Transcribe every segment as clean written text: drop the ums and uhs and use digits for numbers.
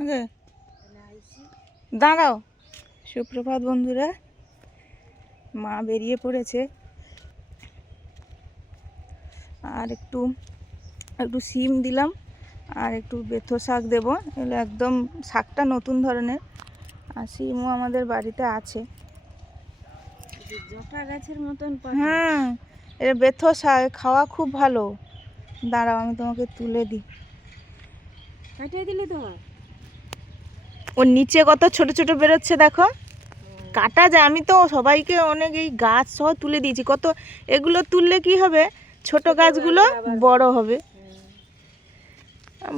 আগে দাঁড়াও। সুপ্রভাত বন্ধুরা, মা বেরিয়ে পড়েছে। আর একটু একটু সিম দিলাম আর একটু বেথো শাক দেবো। এগুলো একদম শাকটা নতুন ধরনের, আর সিমও আমাদের বাড়িতে আছে। জটা গাছের মতন। হ্যাঁ, এটা বেথো শাক, খাওয়া খুব ভালো। দাঁড়াও আমি তোমাকে তুলে দিই। কাটিয়ে দিলে তো ওর নিচে কত ছোট ছোট বেরোচ্ছে দেখো, কাটা যায়। আমি তো সবাইকে অনেক এই গাছ সহ তুলে দিয়েছি। কত এগুলো তুললে কি হবে, ছোট গাছগুলো বড় হবে।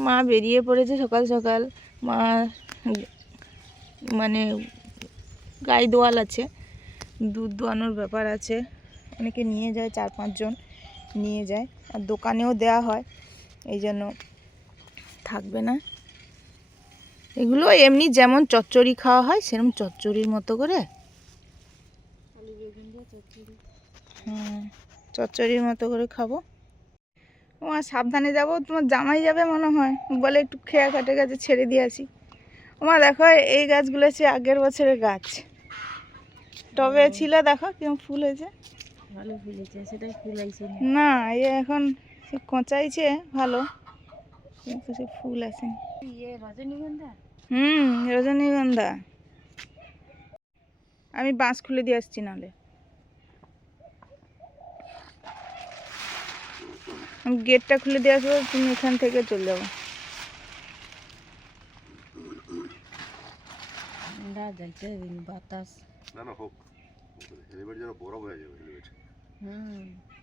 মা বেরিয়ে পড়েছে সকাল সকাল। মা মানে গাই দোয়াল আছে, দুধ দোয়ানোর ব্যাপার আছে, অনেকে নিয়ে যায়, 4-5 জন নিয়ে যায়। আর দোকানেও দেয়া হয়, এই জন্য থাকবে না। এগুলো এমনি যেমন চচ্চড়ি খাওয়া হয় সেরকম চচ্চড়ির মতো করে, হ্যাঁ চচ্চড়ির মতো করে খাবো। তোমার সাবধানে যাব, তোমার জামাই যাবে মনে হয়, বলে একটু খেয়া কাটে গাছে ছেড়ে দিয়ে আসি। ওমা দেখো এই গাছগুলো হচ্ছে আগের বছরের গাছ, টবে ছিল, দেখো কেমন ফুল হয়েছে। ভালো ফুলেছে, সেটাই ফুল আইছে না এ এখন কচাইছে ভালো, কিন্তু সে ফুল আসেনি। রজনীগন্ধা। রজনীগন্ধা। আমি বাঁশ খুলে দিয়ে আসছি, নাহলে আমি গেটটা খুলে দিয়ে আসবো, তুমি এখান থেকে চলে যাবো। যাইতে বাতাস না না হোক, হেলিমেট যেন বরফ হয়ে যাবে। হেলিমেট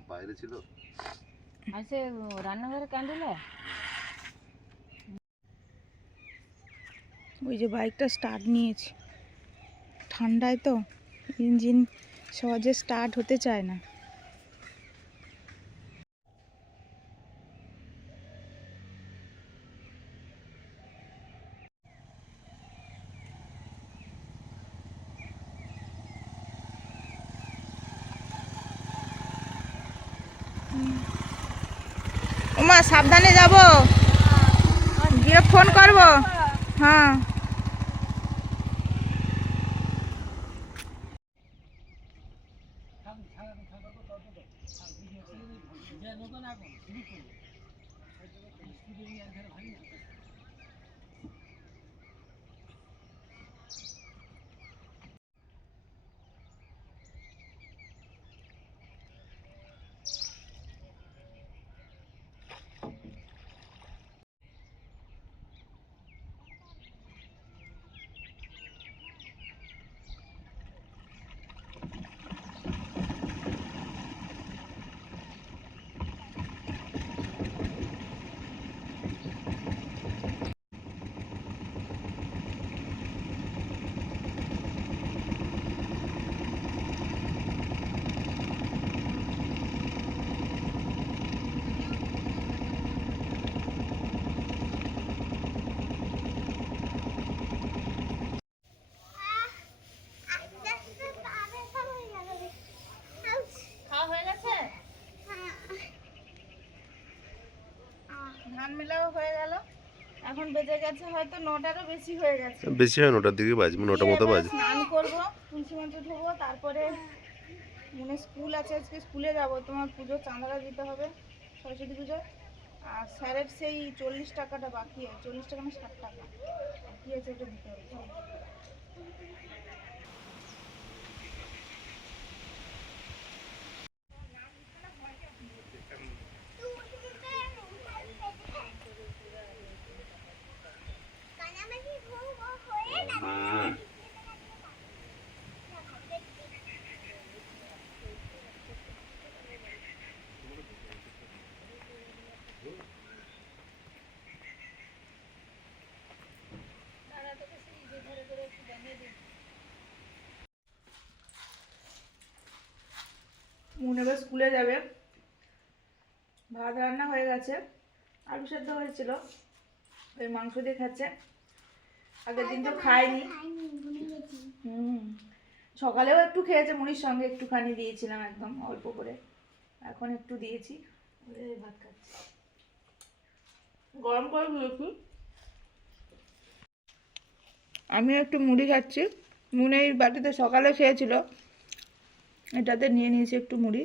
বাইরে ছিল, আছে রান্নাঘরে ক্যান্ডেল। ওই যে বাইকটা স্টার্ট নিয়েছি, ঠান্ডায় তো ইঞ্জিন সহজে স্টার্ট হতে চায় না। ওমা সাবধানে যাব, গিয়ে ফোন করবো। হ্যাঁ ধান মেলাও হয়ে গেল। এখন বেজে গেছে হয়তো 9টারও বেশি হয়ে গেছে। বেশি হয় 9টার দিকে বাজবে, 9টা মতো বাজে। স্নান করবো, তুলসী মন্ত্র ধোবো, তারপরে মনে স্কুল আছে, আজকে স্কুলে যাব। তোমার পুজো চাঁদাটা দিতে হবে, সরস্বতী পুজো। আর স্যারের সেই 40 টাকাটা বাকি আছে, 40 টাকা না 60 টাকা বাকি আছে, ওটা দিতে হবে। মুন এবার স্কুলে যাবে। ভাত রান্না হয়ে গেছে, আলু সেদ্ধ হয়েছিল, ওই মাংস দিয়ে খাচ্ছে। আগের দিন তো খায়নি। সকালেও একটু খেয়েছে, মুড়ির সঙ্গে একটুখানি দিয়েছিলাম, একদম অল্প করে, এখন একটু দিয়েছি, ভাত খাচ্ছে। গরম করে দিয়েছি। আমিও একটু মুড়ি খাচ্ছি। মুন এই বাটিতে সকালে খেয়েছিল, এটাতে নিয়ে নিয়েছি একটু মুড়ি।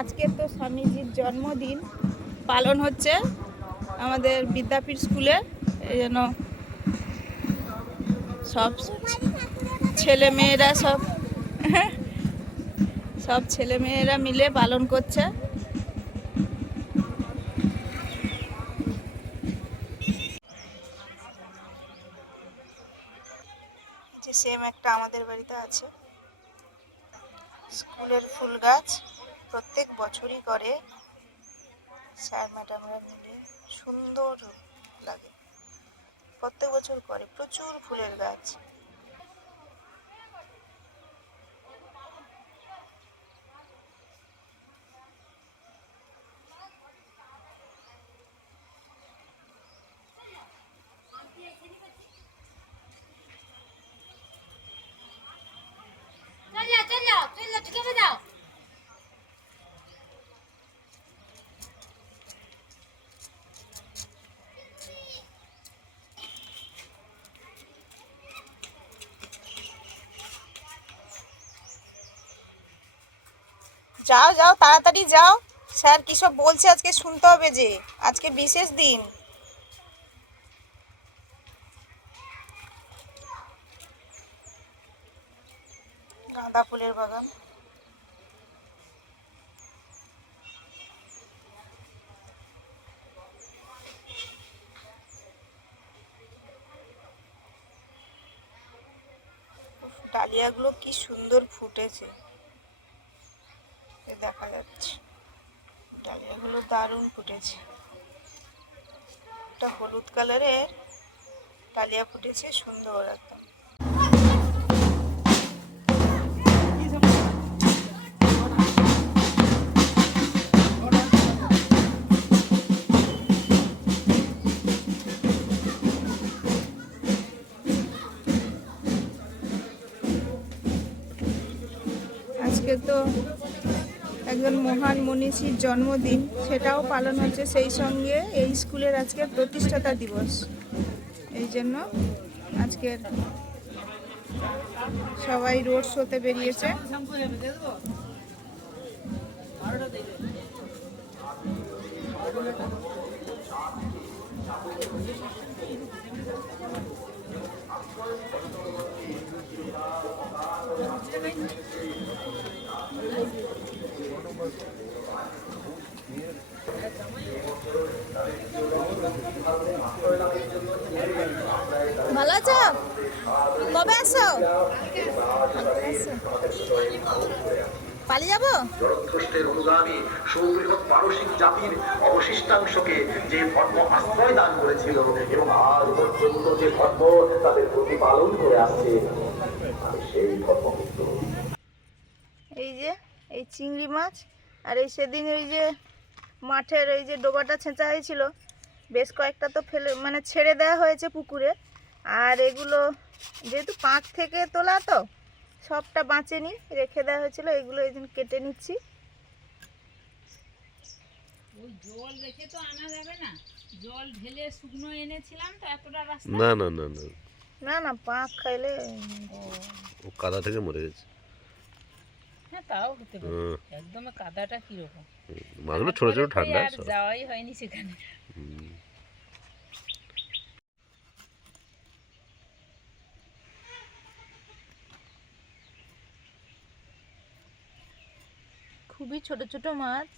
আজকে তো স্বামীজির জন্মদিন পালন হচ্ছে আমাদের বিদ্যাপীঠ স্কুলে। এই জন্য সব ছেলেমেয়েরা সব ছেলেমেয়েরা মিলে পালন করছে। সেম একটা আমাদের বাড়িতে আছে স্কুলের ফুল গাছ, প্রত্যেক বছরই করে স্যার ম্যাডামরা মিলে, সুন্দর লাগে, প্রত্যেক বছর করে, প্রচুর ফুলের গাছ। যাও যাও তাড়াতাড়ি যাও, স্যার কি সব বলছে আজকে শুনতে হবে, যে আজকে বিশেষ দিন। গাঁদা ফুলের বাগান। ডালিয়াগুলো কি সুন্দর ফুটেছে, দেখা যাচ্ছে ডালিয়াগুলো দারুণ ফুটেছে। একটা হলুদ কালারের ডালিয়া ফুটেছে, সুন্দর একদম। আজকে তো একজন মহান মনীষীর জন্মদিন, সেটাও পালন হচ্ছে, সেই সঙ্গে এই স্কুলের আজকে প্রতিষ্ঠাতা দিবস। এই জন্য আজকের সবাই রোড শোতে বেরিয়েছে। ভালো আছো? কবে আসো? পালিয়ে যাবো? জরথুষ্টের অনুগামী সুবৃহৎ পারসিক জাতির অবশিষ্টাংশকে যে ধর্ম আশ্রয় দান করেছিল এবং আজ পর্যন্ত যে ধর্ম তাদের প্রতিপালন করে আসছে, আমি সেই ধর্মপুত্র। এই যে এই চিংড়ি মাছ, আর এই সেদিন ওই যে মাঠের ওই যে ডোবাটা ছেঁচা হয়েছিল, বেশ কয়েকটা তো ফেলে মানে ছেড়ে দেওয়া হয়েছে পুকুরে। আর এগুলো যেহেতু পাঁচ থেকে তোলা, তো সবটা বাঁচেনি, রেখে দেওয়া হয়েছিল, এগুলো এই দিন কেটে নিচ্ছি। ওই জল রেখে তো আনা যাবে না, জল ঢেলে শুকনো এনেছিলাম তো এতটা রাস্তা। না না না না না না, পাঁক খাইলে ও কাদা থেকে মরে গেছে। হ্যাঁ তাও হতে পারে, একদম কাদাটা কিরকম। মাছগুলো ছোট ছোট, ঠান্ডা আর যাওয়াই হয়নি সেখানে। খুবই ছোট ছোট মাছ,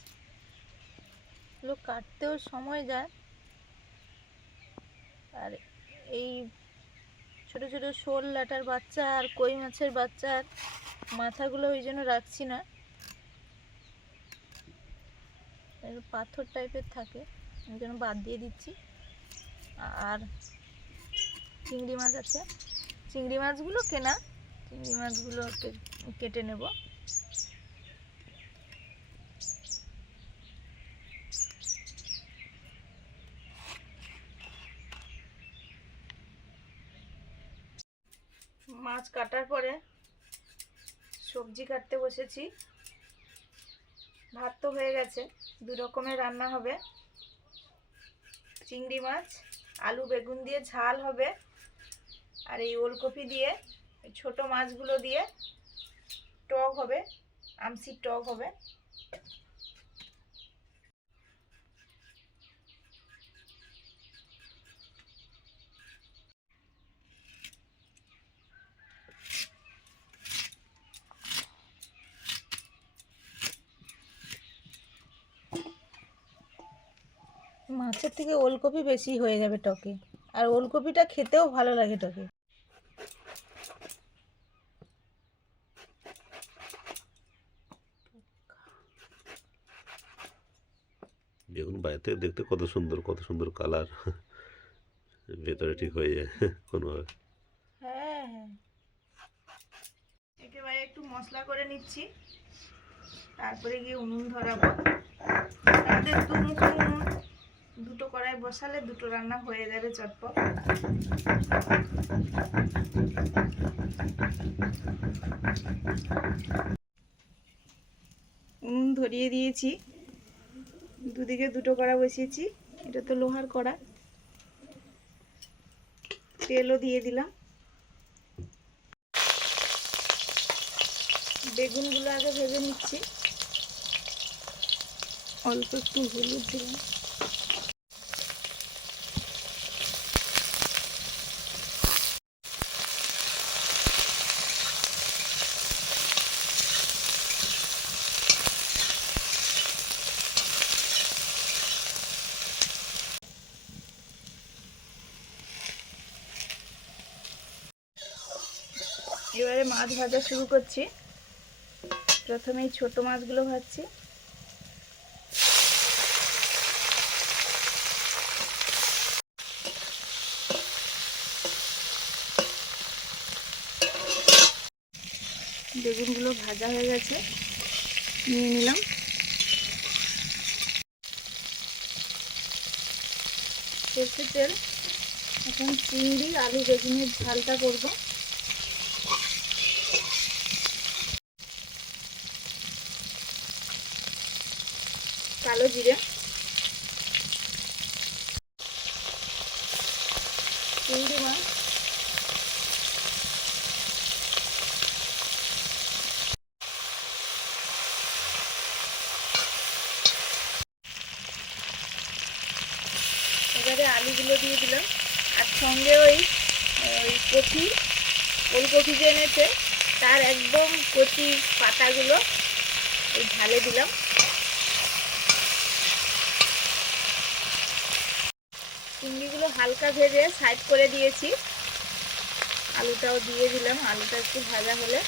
এগুলো কাটতেও সময় যায়। আর এই ছোট ছোট শোল লাটার বাচ্চা আর কই মাছের বাচ্চার মাথাগুলো ওই জন্য রাখছি না, পাথর টাইপের থাকে, ওই জন্য বাদ দিয়ে দিচ্ছি। আর চিংড়ি মাছ আছে, চিংড়ি মাছগুলো কেনা, চিংড়ি মাছগুলোকে কেটে নেব। মাছ কাটার পরে সবজি কাটতে বসেছি। ভাত তো হয়ে গেছে, দু রকমের রান্না হবে। চিংড়ি মাছ আলু বেগুন দিয়ে ঝাল হবে, আর এই ওলকপি দিয়ে ছোট মাছগুলো দিয়ে টক হবে, আমসির টক হবে। মাছের থেকে ওলকপি বেশি হয়ে যাবে টকে, আর ওলকপিটা খেতেও ভালো লাগে টকে। বেগুন বাইরে থেকে দেখতে কত সুন্দর কালার, ভেতরে ঠিক হয়ে যায় কোনোভাবে। হ্যাঁ হ্যাঁ, একেবারে একটু মশলা করে নিচ্ছি, তারপরে গিয়ে উনুন ধরাবো। আমাদের দুমুখো উনুন, দুটো কড়াই বসালে দুটো রান্না হয়ে যাবে চটপট। উনুন ধরিয়ে দিয়েছি, দুদিকে দুটো কড়া বসিয়েছি। এটা তো লোহার কড়া। তেলও দিয়ে দিলাম। বেগুনগুলো আগে ভেজে নিচ্ছি, অল্প একটু হলুদ দিলাম। এবারে মাছ ভাজা শুরু করছি। প্রথমেই ছোট মাছগুলো ভাজছি। বেগুনগুলো ভাজা হয়ে গেছে, নিয়ে নিলাম। সরষের তেল। এখন চিংড়ি আলু বেগুনের ঝালটা করব। কালো জিরে, চিংড়ি মাছ, এবারে আলুগুলো দিয়ে দিলাম, আর সঙ্গে ওই কপি, ওলকপি যে এনেছে তার একদম কচি পাতাগুলো এই ঝালে দিলাম। চিংড়িগুলো হালকা ভেজে সাইড করে দিয়েছি, আলুটাও দিয়ে দিলাম। আলুটা একটু ভাজা হলে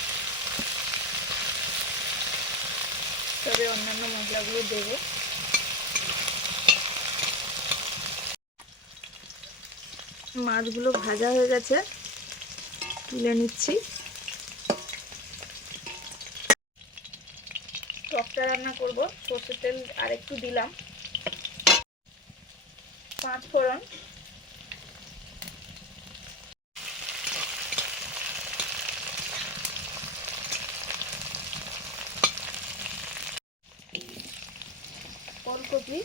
তবে অন্যান্য মশলাগুলো দেবো। মাছগুলো ভাজা হয়ে গেছে, তুলে নিচ্ছি। টকটা রান্না করব, সরষের তেল আর একটু দিলাম। 5 ফোড়ন, ওলকপি,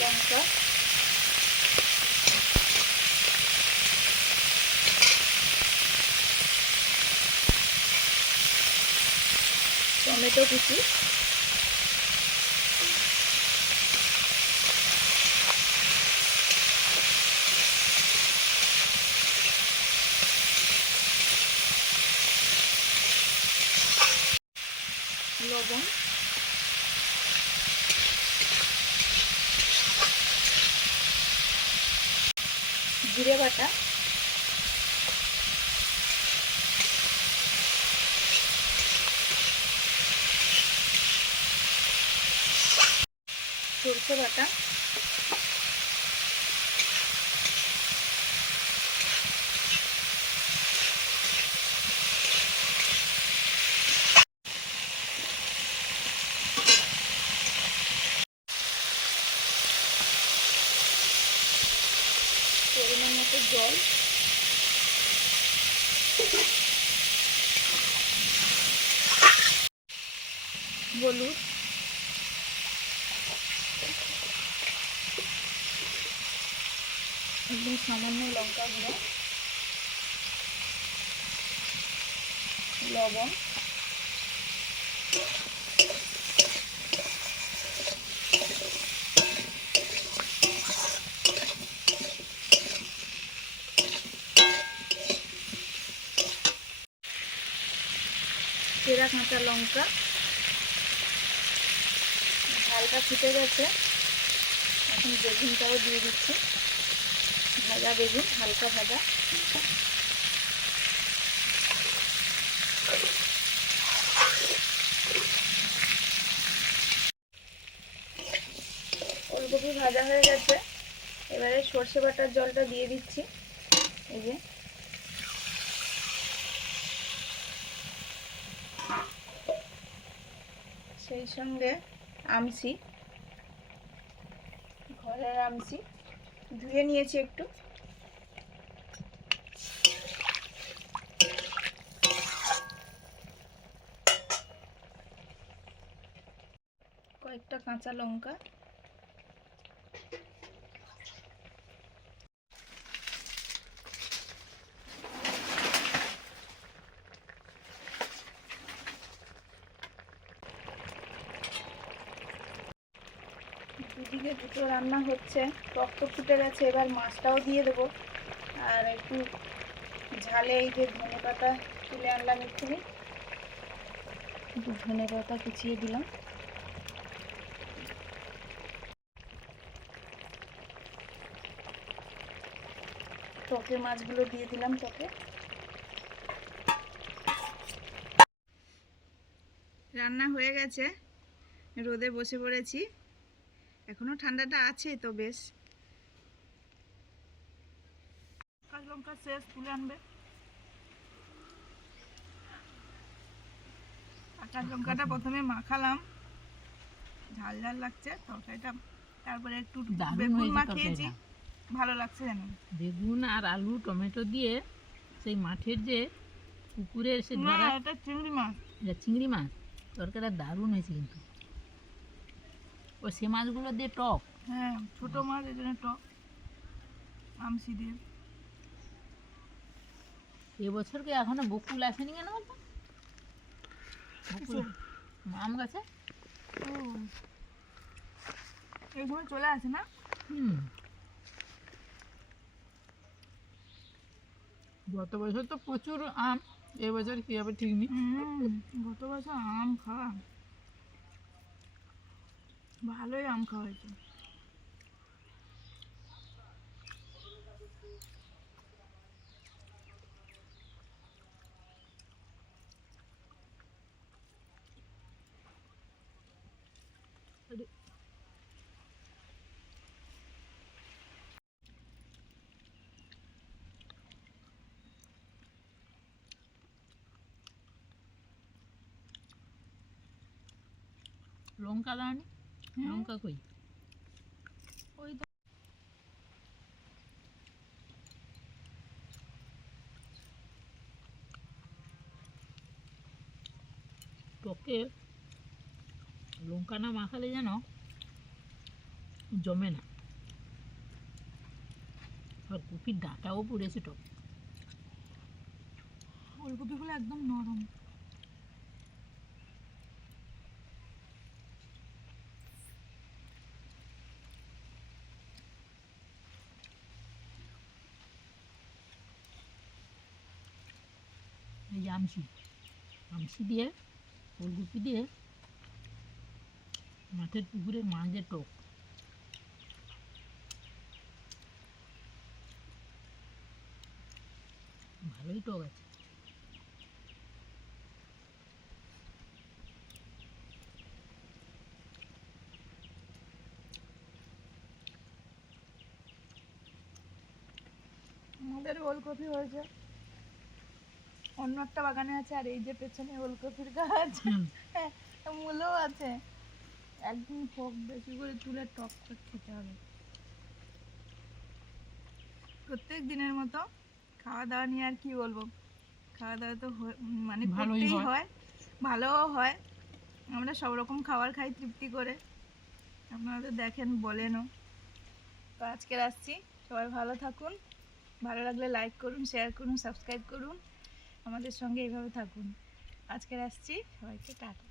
লঙ্কা, টমেটো কুচি, লবণ, জিরে বাটা, সর্ষে বাটা, পরিমাণ মতো জল, হলুদ, একদম সামান্য লঙ্কা গুঁড়ো, লবণ, চেরা কাঁচা লঙ্কা। ঝালটা ফুটে গেছে, এখন বেগুনটাও দিয়ে দিচ্ছি, ভাজা বেগুন, হালকা ভাজা। ওলকপি ভাজা হয়ে গেছে, এবারে সর্ষে বাটার জলটা দিয়ে দিচ্ছি। এই যে সেই সঙ্গে আমসি, ঘরের আমসি ধুয়ে নিয়েছি একটু, কয়েকটা কাঁচা লঙ্কা, দুদিকে দুটো রান্না হচ্ছে, টক তো ফুটে গেছে, এবার মাছটাও দিয়ে দেবো। আর একটু ঝালে এই যে ধনে পাতা তুলে আনলাম এক্ষুনি, একটু ধনে পাতা কুচিয়ে দিলাম। টকে মাছগুলো দিয়ে দিলাম টকে। রান্না হয়ে গেছে, রোদে বসে পড়েছি, এখনো ঠান্ডাটা আছে তো বেশ। কাঁচা লঙ্কা শেষ, তুলে আনবে। কাঁচা লঙ্কাটা প্রথমে মাখালাম, ঝাল ঝাল লাগছে তরকারিটা, তারপরে একটু বেগুন মাখিয়েছি, ভালো লাগছে জানো। বেগুন আর আলু টমেটো দিয়ে সেই মাঠের যে পুকুরের সে ধরা, এটা চিংড়ি মাছ, এটা চিংড়ি মাছ, তরকারিটা দারুণ হয়েছে কিন্তু। ও সে মাছগুলো দিয়ে টক, হ্যাঁ ছোট মাছ, এই জন্য টক, আমসি দিয়ে। এবছর কি এখনো বকুল আসেনি কেন বলতো? বকুল আম গাছে এই সময় চলে আসে না। গত বছর তো প্রচুর আম, এবছর কি হবে ঠিক নেই। গত বছর আম খাওয়া, ভালোই আম খাওয়া হয়েছে। লঙ্কা দাওনি? লঙ্কা কই? ওই তো টকে লঙ্কা না মাখালে যেন জমে না, আর কপির ডাঁটাও পড়েছে টক। ফুলকপিগুলো একদম নরম। এই যে আমসি, আমসি দিয়ে ফুলকপি দিয়ে মাঠের পুকুরের মাঝে টক, ভালোই টক আছে। আমাদের ওলকপি হয়েছে, অন্য একটা বাগানে আছে, আর এই যে পেছনে ওলকপির গাছ, হ্যাঁ, মূলও আছে। একদিন হোক, বেশি করে তুলে টক করে খেতে হবে। প্রত্যেক দিনের মতো খাওয়া দাওয়া নিয়ে আর কি বলবো, খাওয়া দাওয়া তো মানে ভালোই করতেই হয়। হয়, ভালোও হয়। আমরা সব রকম খাবার খাই তৃপ্তি করে, আপনারা তো দেখেন, বলেনও। তো আজকে আসছি, সবাই ভালো থাকুন, ভালো লাগলে লাইক করুন, শেয়ার করুন, সাবস্ক্রাইব করুন, আমাদের সঙ্গে এইভাবে থাকুন। আজকে আসছি, সবাইকে টাটা।